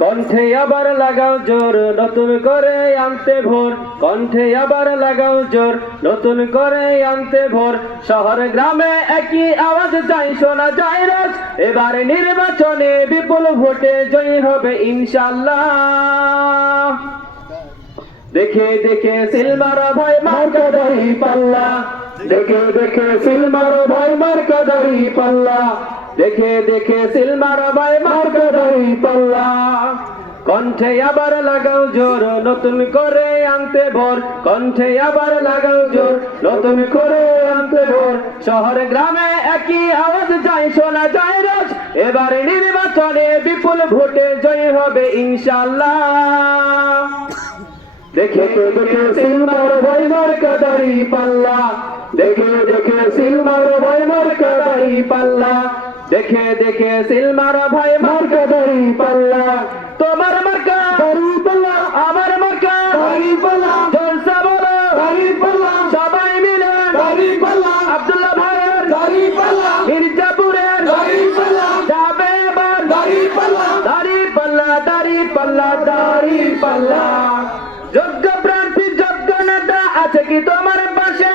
কণ্ঠে আবার লাগাও জোর নতুন করে আনতে ভোর, কণ্ঠে আবার লাগাও জোর নতুন করে আনতে ভোর। শহর গ্রামে একই আওয়াজ চাই, শোনা যায় রোজ। এবারে নির্বাচনে বিপুল ভোটে জয়ী হবে ইনশাআল্লাহ। দেখে দেখে সিলমারা ভাই মার্কা দাড়ি পাল্লা, দেখে দেখে সিলমারা ভাই মার্কা দাড়ি পাল্লা, দেখে দেখে সিলমারা ভাই মার্কা দাড়ি পাল্লা। কণ্ঠে আবার লাগাও জোর নতুন করে আনতে ভোর, কণ্ঠে আবার লাগাও জোর নতুন করে আনতে ভোর। শহর গ্রামে একই আওয়াজ যায়, শোনা যায় রোজ। এবারে নির্বাচনে বিপুল ভোটে জয়ী হবে ইনশাআল্লাহ। দেখে দেখে সিলমার ভাই মার্কা দাড়ি পাল্লা, দেখে দেখে সিলমার ভাই মার্কা দাড়ি পাল্লা, দেখে দেখে সিলমার ভাই মার্কা দাড়ি পাল্লা। তোমার মার্কা দাড়ি পাল্লা, আমার মার্কা দাড়ি পাল্লা, জলসা বলো দাড়ি পাল্লা, সবাই মিলে দাড়ি পাল্লা, আব্দুল্লাহ ভাইয়ের দাড়ি পাল্লা, মির্জাপুরের দাড়ি পাল্লা, যাবে এবার দাড়ি পাল্লা, দাড়ি পাল্লা, দাড়ি পাল্লা, দাড়ি পাল্লা। যোগ্য প্রার্থী যোগ্য নেতা আছে কি তোমার পাশে?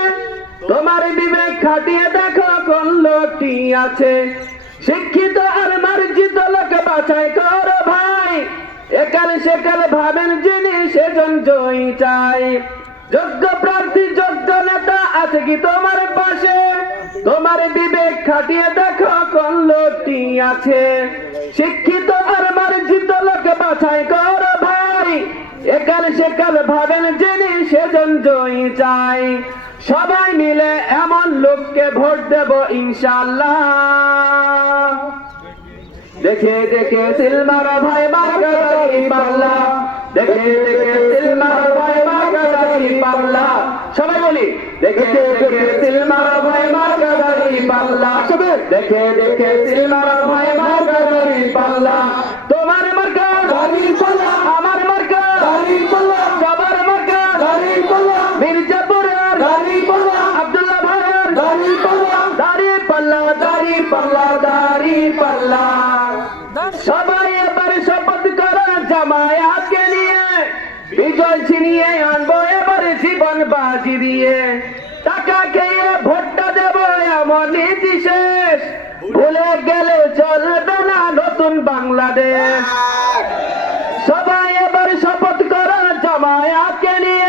তোমার বিবেক খাটিয়ে দেখো কোন লোকটি আছে। শিক্ষিত আর মার্জিত লোক বাছাই করো ভাই, একাল সেকাল ভাবেন যিনি সেজন জয়ী চাই। যোগ্য প্রার্থী যোগ্য নেতা আছে কি তোমার পাশে? তোমার বিবেক খাটিয়ে দেখো কোন লোকটি আছে। শিক্ষিত আর মার্জিত লোক বাছাই করো ভাই, একাল সেকাল ভাবেন যিনি সেজন জয়ী চাই। সবাই মিলে এমন লোককে ভোট দেব ইনশাআল্লাহ। দেখে দেখে সিলমারা ভাই মার্কা দাড়ি পাল্লা, দেখে দেখে সিলমারা ভাই মার্কা দাড়ি পাল্লা। সবাই বলি দেখে দেখে সিলমারা ভাই মার্কা দাড়ি পাল্লা, দেখে দেখে সিলমারা ভাই মার্কা দাড়ি পাল্লা। তোমার মার্কা দাড়ি পাল্লা, আমার মার্কা দাড়ি পাল্লা, সবার মার্কা দাড়ি পাল্লা, মির্জাপুরের দাড়ি পাল্লা, আব্দুল্লাহ ভাইয়ের দাড়ি পাল্লা, দাড়ি পাল্লা, দাড়ি পাল্লা, দাড়ি পাল্লা। সবাই এবার শপথ করো জামায়াতকে নিয়ে, বিজয় ছিনিয়ে আনবো এবার জীবন বাজি দিয়ে। টাকা খেয়ে ভোটটা দেবো এমন নীতি শেষ, ভুলে গেলে চলবে না নতুন বাংলাদেশ। সবাই এবার শপথ করো জামায়াতকে নিয়ে,